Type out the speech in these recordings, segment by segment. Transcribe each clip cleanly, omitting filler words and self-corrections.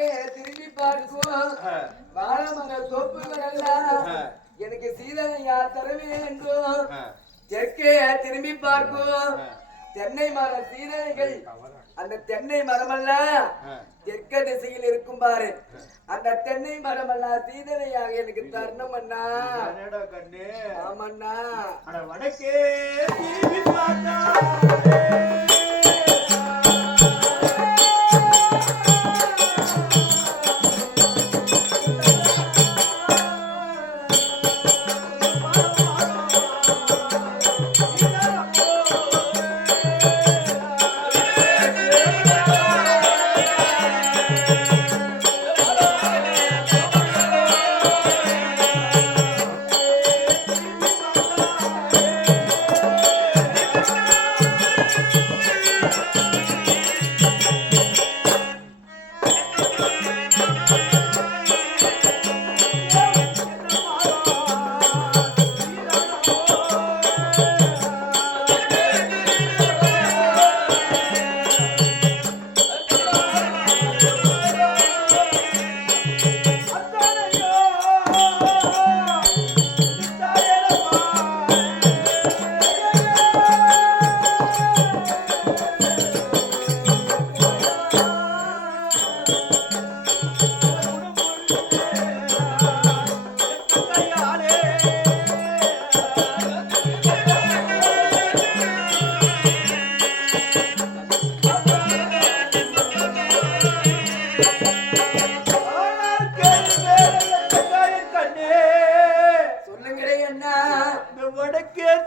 வடக்கே திரும்பி பார்க்கும் வாழமர தோப்புகள் எல்லாம் எனக்கு சீதனையா தர வேண்டும். தெற்கே திரும்பி பார்க்கும் தென்னை மர சீதனைகள் அந்த தென்னை மரமெல்லாம் தெற்க திசையில் இருக்கும் பாரு. அந்த தென்னை மரமெல்லாம் சீதனையாக எனக்கு தரணும் அண்ணா. ஆமண்ணா. வடக்கே திரும்பி பார்த்தா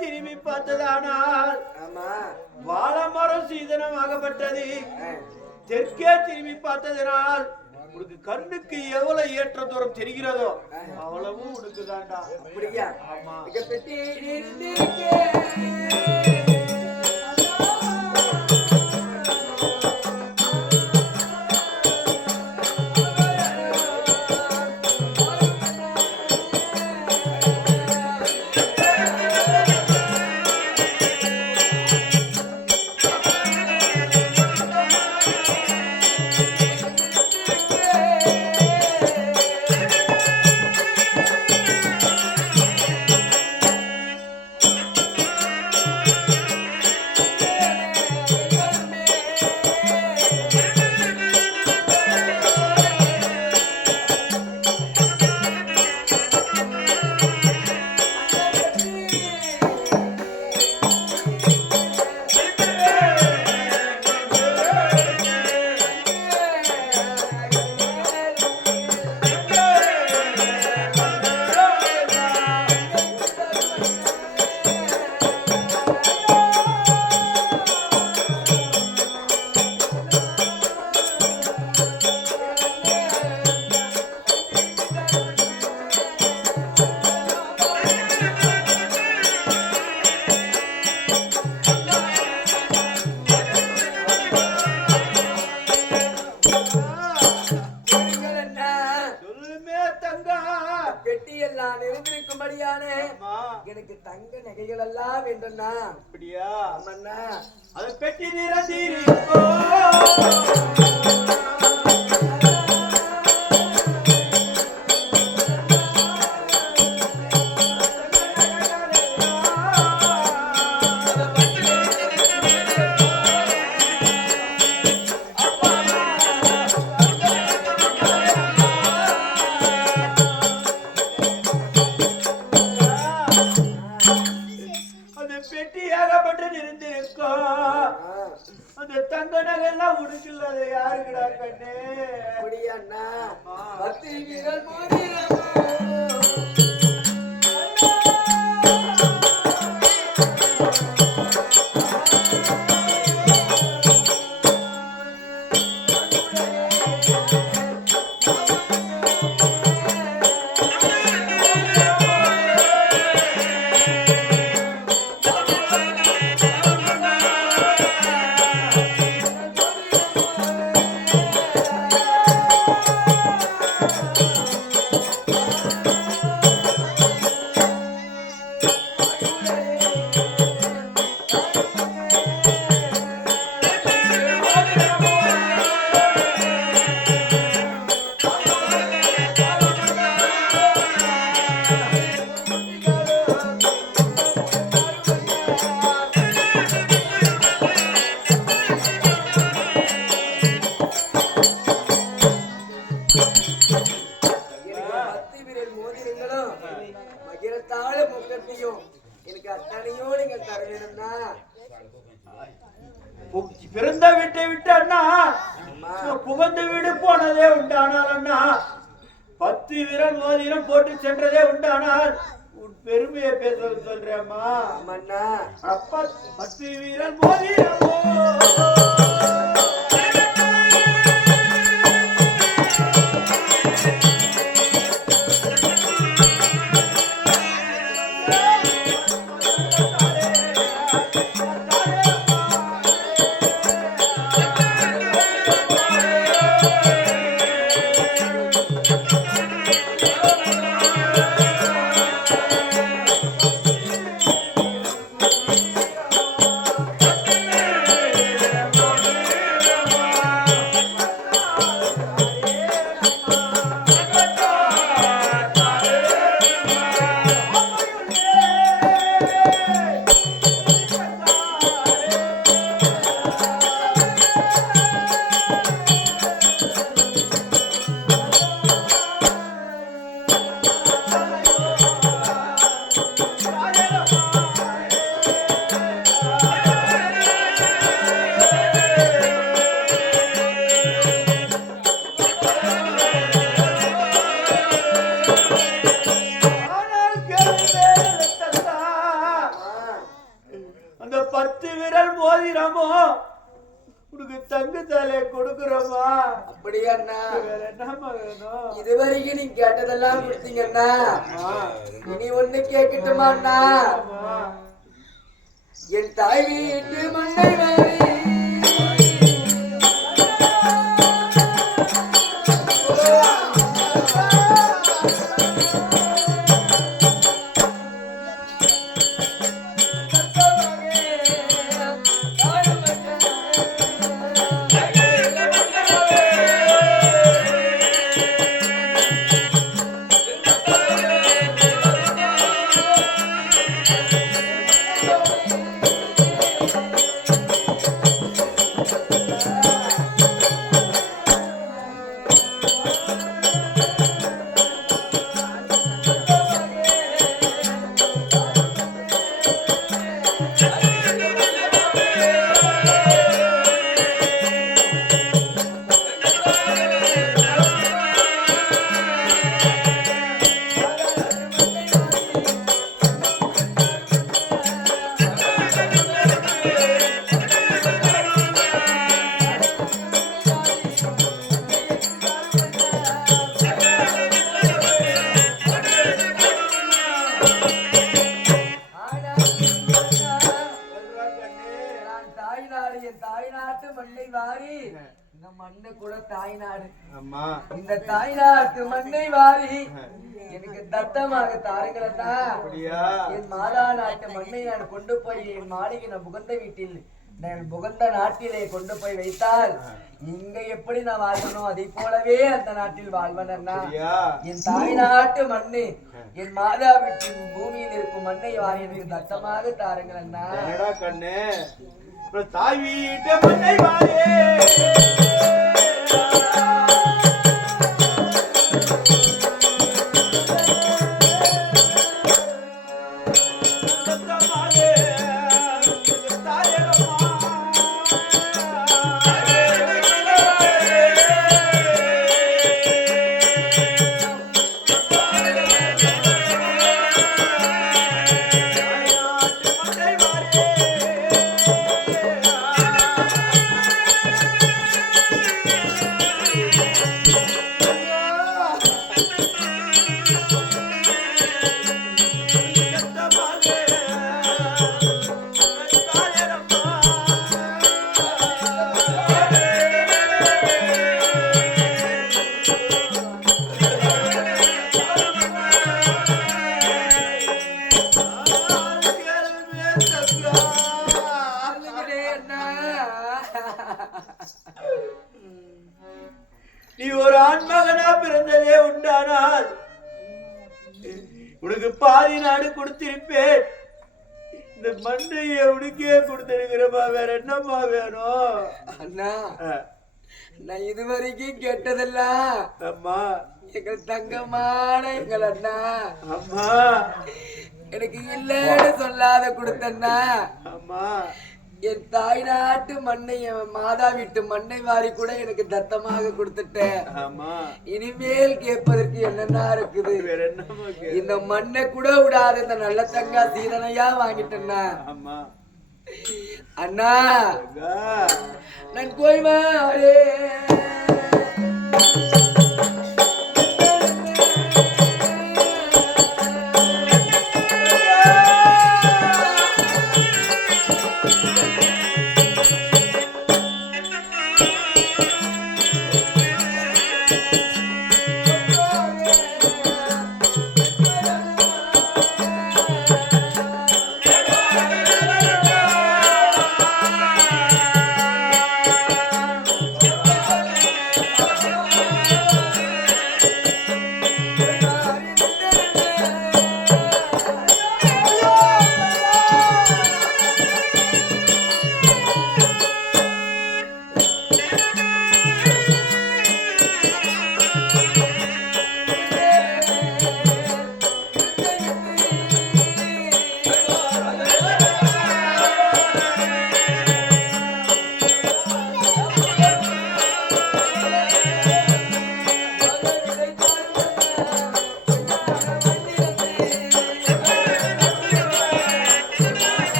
திரும்பி பார்த்ததானால் வாழமரம் சீதனமாகப்பட்டது. தெற்கே திரும்பி பார்த்ததனால் உனக்கு கண்ணுக்கு எவ்வளவு ஏற்ற தூரம் தெரிகிறதோ அவ்வளவும் உனக்கு தாண்டா. அப்படியா? ஆமா. எனக்கு தங்க நகைகள் எல்லாம் வேண்டும்னா. அப்படியா? ஆமண்ணா. அது பெட்டி நிறந்திருக்கோ அந்த தங்க நகைலாம் உடுக்கல. அது யாருக்குடா கண்ணே? அப்படியாண்ணா? பத்தி வீரல் போகிறோம். போனதே உண்டானால் அண்ணா 10 விரல் மோதிரம் போட்டு சென்றதே உண்டானால் உன் பெருமையை பேச சொல்றேம்மா. மன்னா அப்பா 10 விரல் மோதிரமோ அந்த 10 விரல் மோதிரமோ உனக்கு தங்க தாலே கொடுக்குறோமா? அப்படியா அண்ணா? வேற என்னமா வேணும்? இதுவரைக்கும் நீ கேட்டதெல்லாம் கொடுத்தீங்கண்ணா. இனி ஒண்ணு கேட்கட்டுமா அண்ணா? என் தாய் வீட்டு மண்ணை மாறி தாய்நாட்டு மண்ணை வாரி இந்த மண்ணு கூட தாய்நாடு. இந்த தாய்நாட்டு மண்ணை வாரி எனக்கு தத்தமாக தாருங்களா. என் மாதா நாட்டு மண்ணை நான் கொண்டு போய் என் மாளிகை நான் புகுந்த வீட்டில் நான் புகுந்த நாட்டிலே கொண்டு போய் வைத்தால் இங்க எப்படி நான் வாழ்வனோ அதை போலவே அந்த நாட்டில் வாழ்வனா. என் தாய்நாட்டு மண்ணு என் மாதா வீட்டின் பூமியில் இருக்கும் மண்ணை வாரி எனக்கு தத்தமாக தாருங்கள் அண்ணா. கண்ணு தாய் வீட்டு மண்ணை வாரே நீ ஒரு ஆண்மகனா பிறந்ததே உண்டானால் உனக்கு பாதி நாடு கொடுத்திருப்பேன். இந்த மண்ணைய உனக்கே கொடுத்திருக்கிறப்பா, வேற என்னம்மா வேணும்? அண்ணா நான் இதுவரைக்கும் கேட்டதெல்லாம் அம்மா எங்கள் தங்கமான எங்கள் அண்ணா. அம்மா எனக்கு இல்லன்னு சொல்லாத கொடுத்தண்ணா. அம்மா என் தாய் நாட்டு மண்ணை என் மாதா வீட்டு மண்ணை வாரி கூட எனக்கு தத்தமாக கொடுத்துட்டேன். ஆமா, இனிமேல் கேட்பதற்கு என்னென்ன இருக்குது? வேற என்னமா இந்த மண்ணை கூட விடாத இந்த நல்ல தங்கா சீதனையா வாங்கிட்டேன்னா. ஆமா அண்ணா தங்கா, நான் போய் வாரே.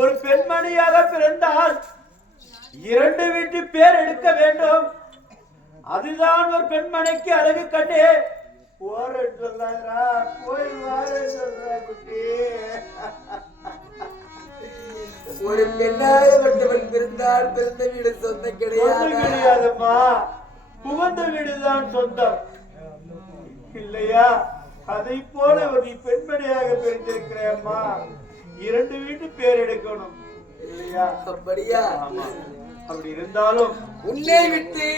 ஒரு பெண்மணியாக பிறந்தால் 2 வீட்டு பேர் எடுக்க வேண்டும். அதுதான் ஒரு பெண்மணிக்கு அழகு கண்ணே. போற சொல்லாதரா, போய் வார சொல்றா குட்டி. ஒரு பெண்ணாக பட்டவன் பிறந்தால் பிறந்த வீடு சொந்தம் கிடையாதுமா, புகுந்த வீடுதான் சொந்தம் இல்லையா? அதை போல ஒரு பெண்மணியாக பிறந்திருக்கிறேம்மா. 2 வீட்டு பேர் எடுக்கணும் இல்லையா? அப்படியா? அப்படி இருந்தாலும் உன்னை விட்டு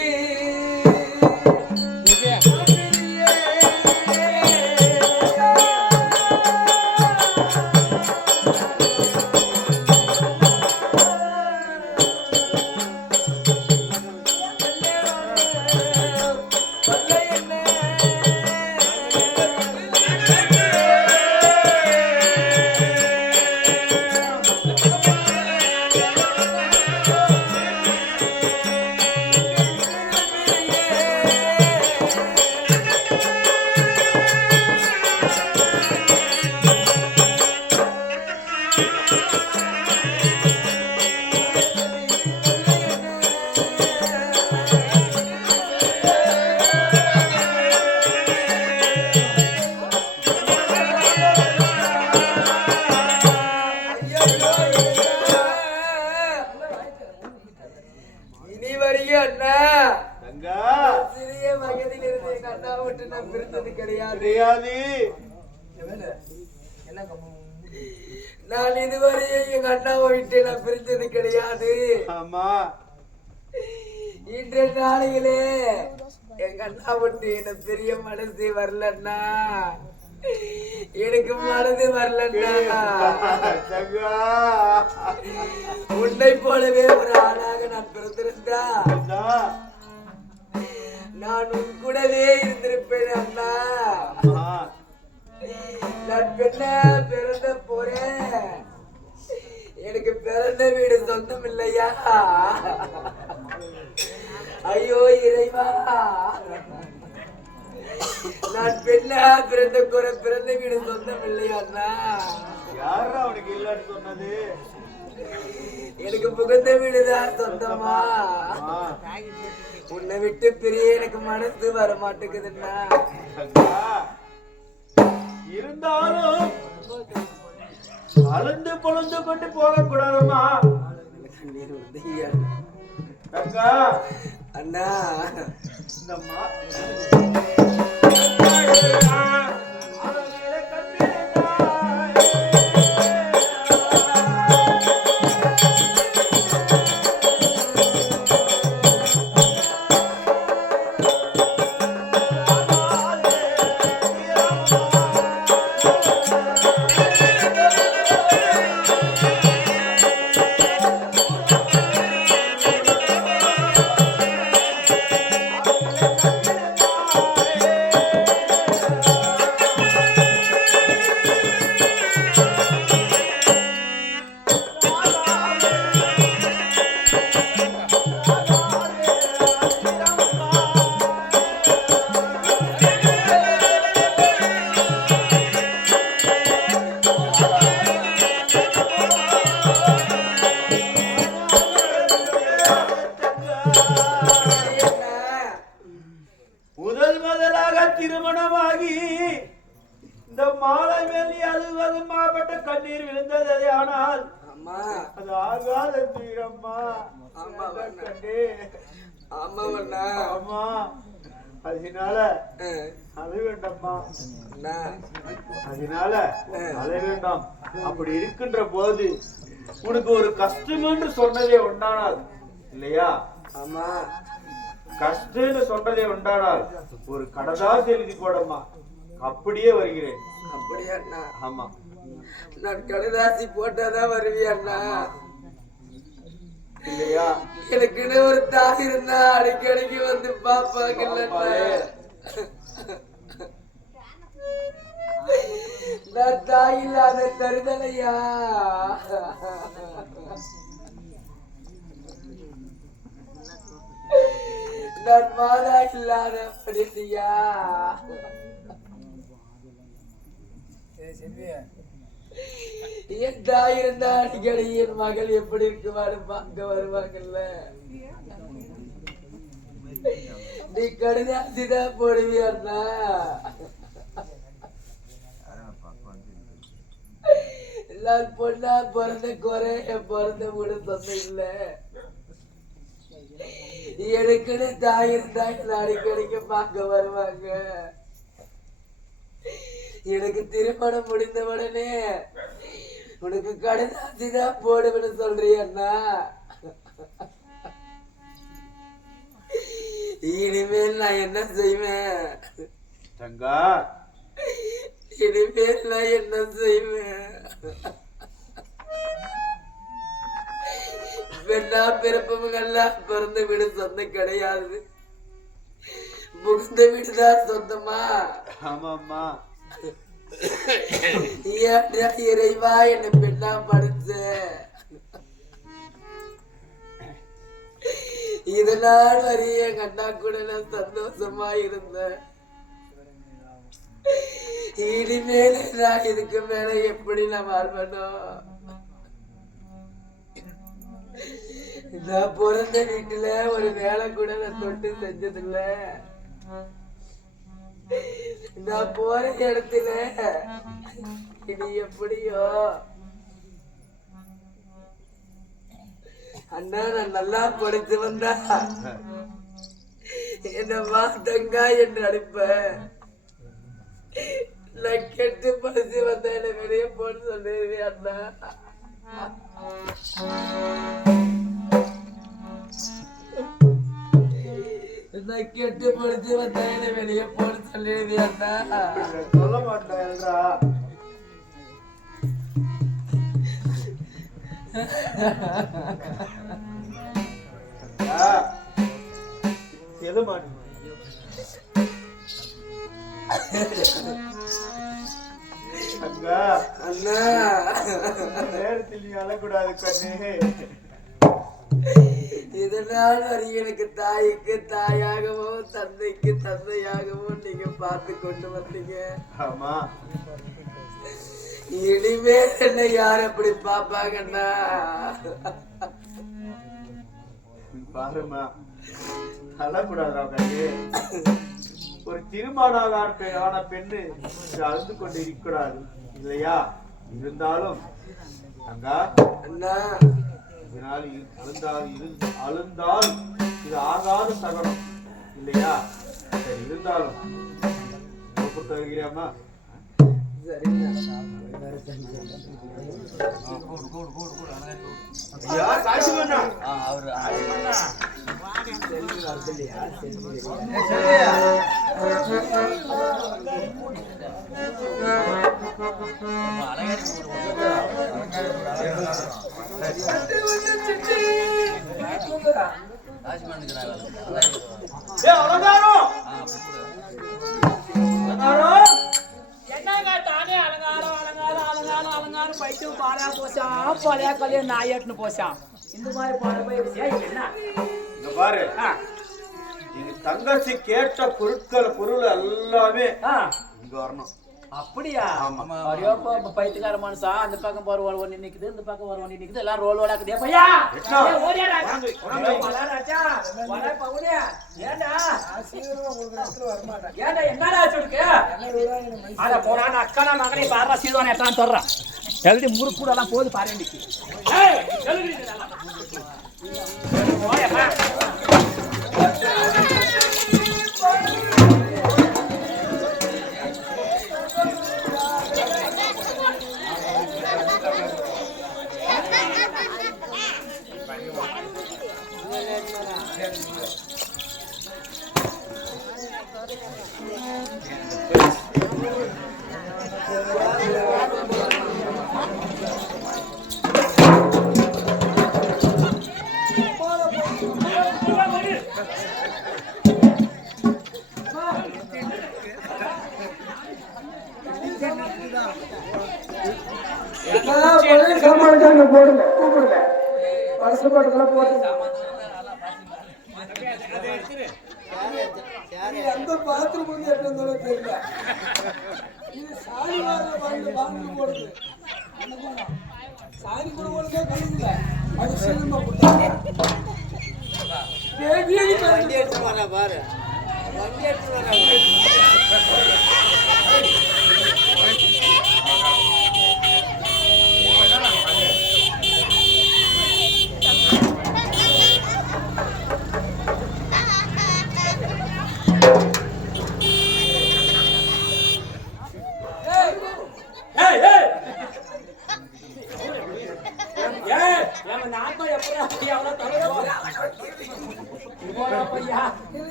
நான் இதுவரையே எங்க அண்ணாவை விட்டு நான் பிரிஞ்சது கிடையாது. ஆமா, இன்றைய நாளையிலே எங்க அண்ணா விட்டு எனக்கு பெரிய மனசு வரலன்னா, எனக்கு மனது வரலன்னா, உன்னை போலவே ஒரு ஆளாக நான் பிறந்திருந்தா நான் உன் கூடவே இருந்திருப்பேன் அண்ணா. நான் பெண்ண பிறந்த போறேன், எனக்கு பிறந்த வீடு சொந்தம் இல்லையா? ஐயோ இறைவா, நான் பெண்ணா பிறந்த குறை பிறந்த வீடு சொந்தம் இல்லையா அண்ணா? யாரா அவனுக்கு இல்லன்னு சொன்னது? எனக்கு புகுந்த வீடுதான் சொந்தமா. உன்னை விட்டு பிரிய எனக்கு மனசு வர மாட்டேங்குதுன்னா. இருந்தாலும் அழுந்து பொழுந்து கொண்டு போக கூடாதுமா அண்ணா. ஏகப்பட்ட கண்ணீர் விழுந்தது. ஆனால் அம்மா அது ஆகாத தீரம்மா. ஆமா கண்ணே ஆமா அண்ணா ஆமா. அதனால அழ வேண்டாம்மா. அதனால அழ வேண்டாம். அப்படி இருக்கின்ற போது உனக்கு ஒரு கஷ்டம் என்று சொன்னதே உண்டானால் இல்லையா? ஆமா கஷ்டம்னு சொன்னதே உண்டானால் ஒரு கடதாசி எழுதி போடம்மா. அப்படியே வருகிறேன். அப்படியா அண்ணா? ஆமா. நான் கடுதாசி போட்டாதான் வருவியா அண்ணா? இல்லையா? எனக்குன்னு ஒரு தாய் இருந்தா அடிக்கடிக்கு வந்து பாப்பாங்கல்ல. நான் தாய் இல்லாத தருதலையா? நான் மாதா இல்லாத படியா? என் தாய் இருந்தா அடிக்கடி என் மகள் எப்படி இருக்குவாரு பார்க்க வருவாங்கல்ல. நீ கடுதாசிதான் போடுவியாண்ணா? நான் பொண்ணா பிறந்த குறை என் பிறந்த கூட சொந்த இல்ல. எனக்குன்னு தாய் இருந்தா அடிக்கடிக்க பார்க்க வருவாங்க. எனக்கு திருமணம் முடிந்த உடனே உனக்கு கடுதாசிதான் போடுவேன்னு சொல்றியண்ணா? இனிமேல் நான் என்ன செய்வேன் தங்கா? இனிமேல் நான் என்ன செய்வேன்? பெண்ணா பிறப்பவங்க எல்லாம் பிறந்த வீடு சொந்தம் கிடையாது. முகுந்த வீடுதான் சொந்தமா? ஆமாம்மா. இறைவா என்ன பெண்ணா படைச்ச. இதனால் வரைய எங்க அண்ணா கூட நான் சந்தோஷமா இருந்தேன். இனிமேல நான் இதுக்கு மேல எப்படி நான் வாழ்வனும்? நான் பிறந்த வீட்டுல ஒரு வேலை கூட நான் தொட்டு செஞ்சதில்ல. நான் போற இடத்துல இது எப்படியோ அண்ணா நான் நல்லா படிச்சு வந்தா என்ன தங்கா என்று அனுப்ப. நான் கெட்டு படிச்சு வந்தா என்ன வெளியே போன்னு சொல்லிடுவேன் அண்ணா. நான் கெட்டு படிச்சு வந்தா என்ன வெளியே போன்னு சொல்லிடுவேன் அண்ணா. சொல்ல மாட்டேன்றா. எது மாட்டு அண்ணா அண்ணா நேரத்தில் நீ அழக்கூடாது கண்ணே. இதனால் வரை எனக்கு தாய்க்கு தாயாகவோ தந்தைக்கு தந்தையாகவோ நீங்க பார்த்து கொண்டு வந்தீங்க. ஆமா. இனிமேல் என்ன யார் எப்படி பாப்பாங்கண்ணா? பாருமா அழக்கூடாதா கண்ணே. ஒரு திருமணம் ஆன பெண்ணு அழுது கொண்டு இருக்கக்கூடாது இல்லையா? இருந்தாலும் அங்கா அண்ணா இதனால் அழுந்தால் இது ஆகாத சகனம் இல்லையா? சரி இருந்தாலும் தருகிறாமா? நாயட்னு போச்சான். இந்த மாதிரி பாரு எங்க தங்கச்சி கேட்ட பொருள் எல்லாமே இங்க வரணும். அப்படியா? ஆமா. ஐயோ பைத்தியக்கார மனுஷா, அந்த பக்கம் போற ஒண்ணு நிக்குது, இந்த பக்கம் வர ஒண்ணு நிக்குது, எல்லாம் ரோல் ஓடாக்குதே பையா. ஏய் ஓடியாடா. வளராஜா, வளர பவுனே. ஏண்டா சீதனம் உங்களுக்கு வர மாட்டேன். ஏண்டா என்னடா சொல்லுக்கு? அட போறான அக்கனா மகனே பாரா சீதனம் எட்டான் தர்றான். எழுதி முறுக்கு கூட எல்லாம் போது பாரு இன்னைக்கு. ஏய் எழுதிடா. ஓயப்பா. போடுங்க கூப்பிடுங்க பழசு பாட்டுக்கெல்லாம் போடுங்க எந்த பாத்ரூம் வந்து எட்டு வந்தாலும் தெரியல இது சாரி வாங்க போடுது சாரி கூட போடுங்க கழுவுல அது சினிமா போட்டாங்க வண்டி எடுத்து வர பாரு வண்டி எடுத்து வர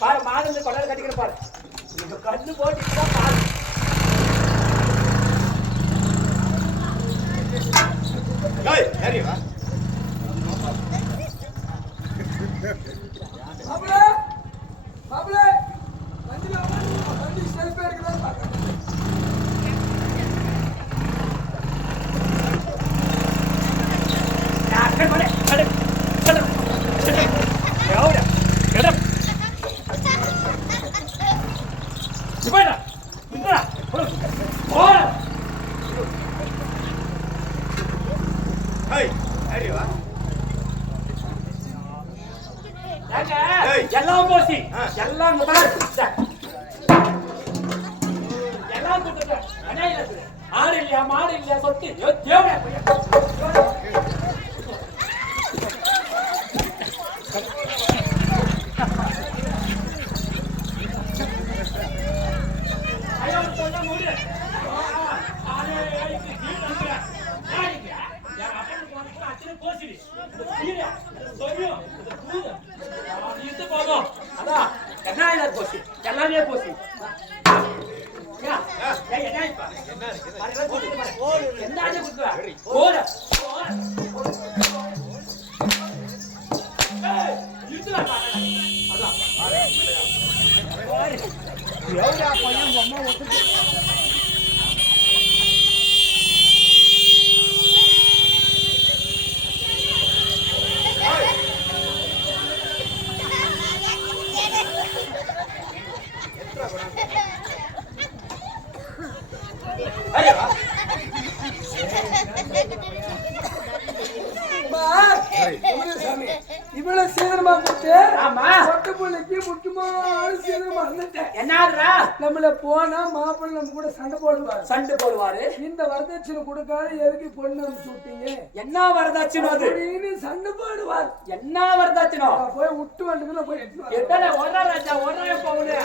பாரு மாடு கொண்டாடு கட்டிக்கிற பாரு கண்ணு போட்டு பாரு எல்லாம் போசி எல்லாம் எல்லாம் ஆடு இல்லையா மாடு இல்லையா சொத்து எல்லாமே போச்சு இவ்வளவு சீக்கிரமா கொடுத்து சொட்ட பிள்ளைக்கு முக்கியமான சீக்கிரமா வந்துட்டேன். என்னதுரா நம்மள போனா மாப்பிள்ளை நம்ம கூட சண்டை போடுவாரு. இந்த வரதட்சணை கொடுக்காத எதுக்கு பொண்ணு சுட்டீங்க? என்ன வரதட்சணை அது சண்டை போடுவார். என்ன வரதட்சணை போய் விட்டு வந்துட்டு போய் எத்தனை ஒரே ராஜா ஒரே போகுது.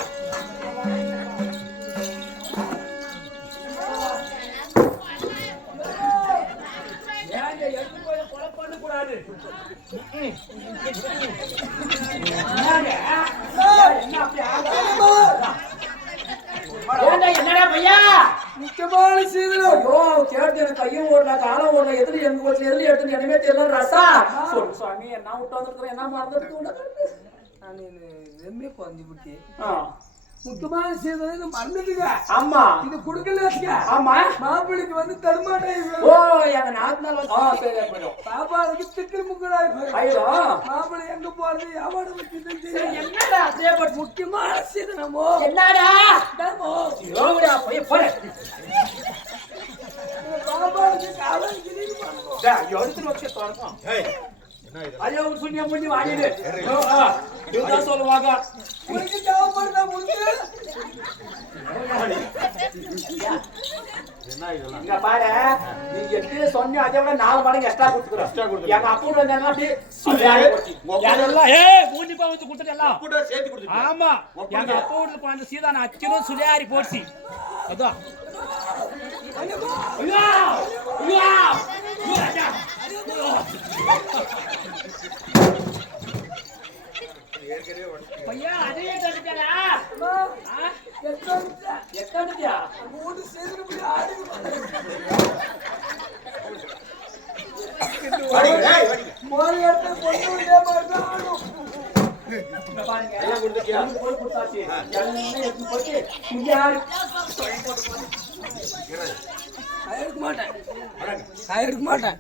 என்னடா பையா முக்கியமான சீதனம் கேட்டு எனக்கு கையும் ஓடல காலம் ஓடல எதுல எங்க வீட்டுல எதுல எடுத்து என்னமே தெரியல ரசா சொல்லு சுவாமி என்ன விட்டு வந்துருக்கிறேன் என்ன மறந்துட்டு வெம்மே குறைஞ்சி விட்டி முக்கியமான சீதனை இது மறந்துட்டுங்க. ஆமா இது குடுக்கல வச்சுக்க. ஆமா மாப்பிள்ளைக்கு வந்து தருமாட்டம். ஓ எங்க நாத்தனார் வந்து சரியா போயிடும். பாப்பாவுக்கு திக்கு முக்கடாய் போயிடும். ஐயோ மாப்பிள்ளை எங்க போறது வியாபாரம் வச்சுட்டு என்னடா அப்படியே போட்டு முக்கியமான சீதனமோ என்னடா தர்மோ. யோகடா போய் போடு. பாப்பாவுக்கு காவல் கிளீன் பண்ணுவோம். எடுத்துட்டு வச்சு தொடக்கும். ஐயோ சுண்ணிய முன்னி வாங்கிடு. இதுதான் சொல்லுவாங்க. உனக்கு தேவைப்படுதா முன்னு? இங்க பாரு நீங்க எப்படி சொன்னீங்க அதை விட 4 மடங்கு எக்ஸ்ட்ரா கொடுத்துக்கிறோம். எங்க அப்பா வந்தாங்க அப்படியே எல்லாம் ஏய் மூஞ்சி பாவத்து கொடுத்துட்டலாம். கூட சேர்த்து கொடுத்துட்டு ஆமா எங்க அப்பா வீட்டுல பாஞ்சு சீதா அச்சனும் சுளியாரி போச்சு. அதான் ஐயா ஐயா ஐயா ஐயா அதே தடுக்கடா. எத்தனையா மூணு சீதனம் போய் ஆடுங்க. மோரி எடுத்து பொண்ணு இதே மாதிரி தான் ஆடும். பாருங்க எல்லாம் கொடுத்துட்டியா போய் கொடுத்தாச்சு. எல்லாம் எடுத்து போட்டு சுளியாரி இருக்க மாட்டேன். இருக்க மாட்டேன்.